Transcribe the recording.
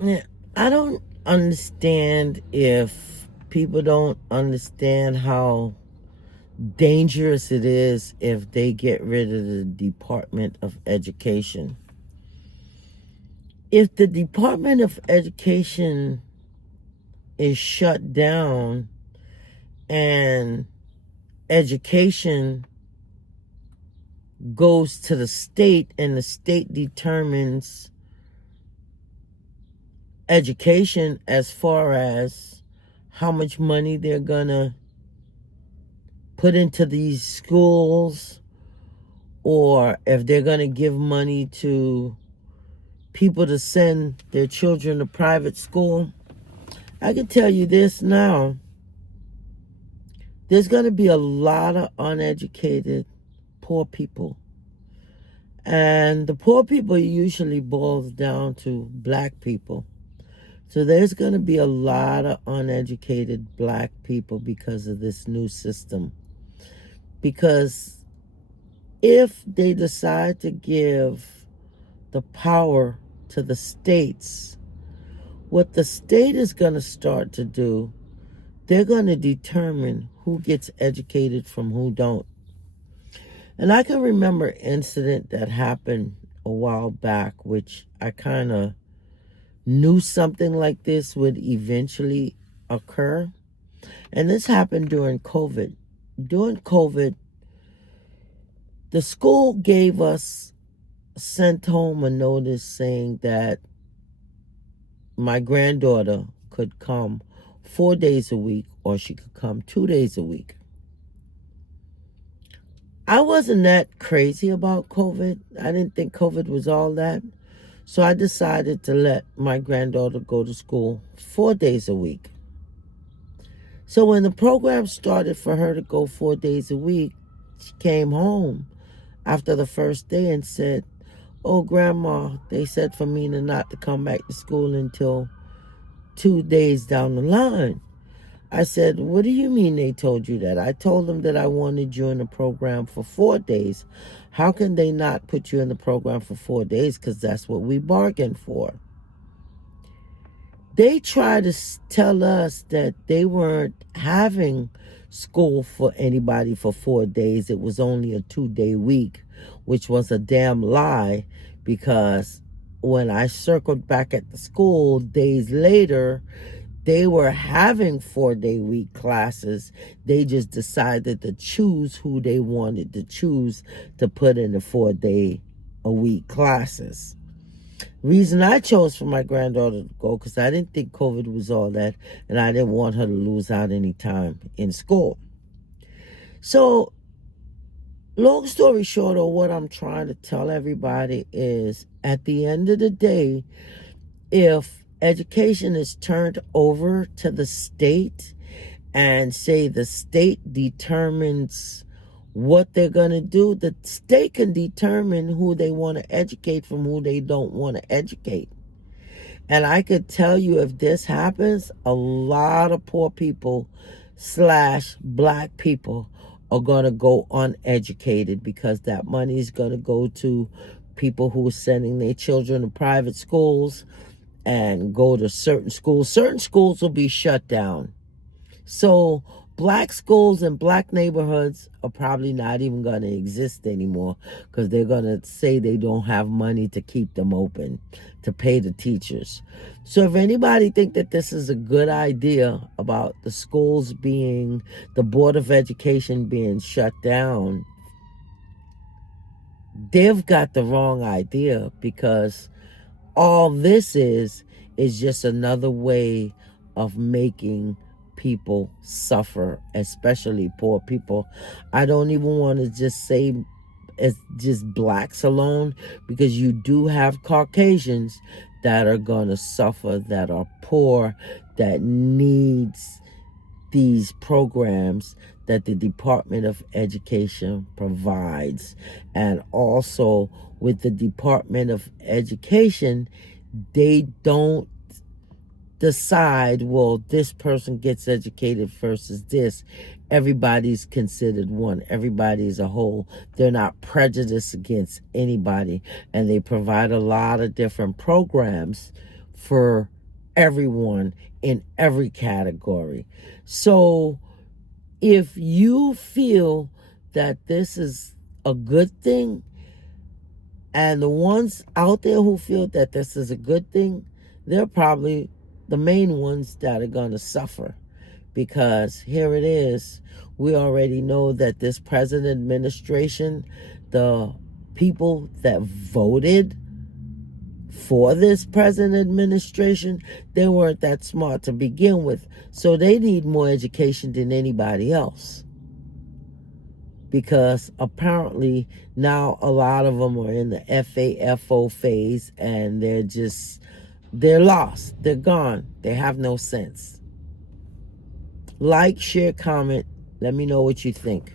Yeah, I don't understand if people don't understand how dangerous it is if they get rid of the Department of Education. If the Department of Education is shut down and education goes to the state and the state determines education as far as how much money they're gonna put into these schools, or if they're gonna give money to people to send their children to private school. I can tell you this now: there's gonna be a lot of uneducated poor people. And the poor people usually boils down to black people. So there's going to be a lot of uneducated black people because of this new system. Because if they decide to give the power to the states, what the state is going to start to do, they're going to determine who gets educated from who don't. And I can remember an incident that happened a while back, which I kind of knew something like this would eventually occur. And this happened during COVID. During COVID, the school gave us, sent home a notice saying that my granddaughter could come 4 days a week or she could come 2 days a week. I wasn't that crazy about COVID. I didn't think COVID was all that. So I decided to let my granddaughter go to school 4 days a week. So when the program started for her to go 4 days a week, she came home after the first day and said, "Oh, Grandma, they said for me not to come back to school until 2 days down the line." I said, "What do you mean they told you that? I told them that I wanted you in the program for 4 days. How can they not put you in the program for 4 days? Because that's what we bargained for." They try to tell us that they weren't having school for anybody for 4 days. It was only a 2 day week, which was a damn lie, because when I circled back at the school days later, they were having 4 day week classes. They just decided to choose who they wanted to choose to put in the 4 day a week classes. Reason I chose for my granddaughter to go, because I didn't think COVID was all that, and I didn't want her to lose out any time in school. So, long story short, or what I'm trying to tell everybody is, at the end of the day, if education is turned over to the state, and say the state determines what they're going to do, the state can determine who they want to educate from who they don't want to educate. And I could tell you, if this happens, a lot of poor people slash black people are going to go uneducated, because that money is going to go to people who are sending their children to private schools and go to certain schools. Certain schools will be shut down. So black schools and black neighborhoods are probably not even going to exist anymore, because they're going to say they don't have money to keep them open, to pay the teachers. So if anybody think that this is a good idea about the schools being, the Board of Education being shut down, they've got the wrong idea, because all this is just another way of making people suffer, especially poor people. I don't even want to just say it's just blacks alone, because you do have Caucasians that are going to suffer, that are poor, that needs these programs that the Department of Education provides. And also with the Department of Education, they don't decide, well, this person gets educated versus this. Everybody's considered one. Everybody's a whole. They're not prejudiced against anybody. And they provide a lot of different programs for everyone in every category. So if you feel that this is a good thing, and the ones out there who feel that this is a good thing, they're probably the main ones that are going to suffer. Because here it is, we already know that this present administration, the people that voted for this present administration, they weren't that smart to begin with. So they need more education than anybody else. Because apparently now a lot of them are in the FAFO phase, and they're lost. They're gone. They have no sense. Like, share, comment. Let me know what you think.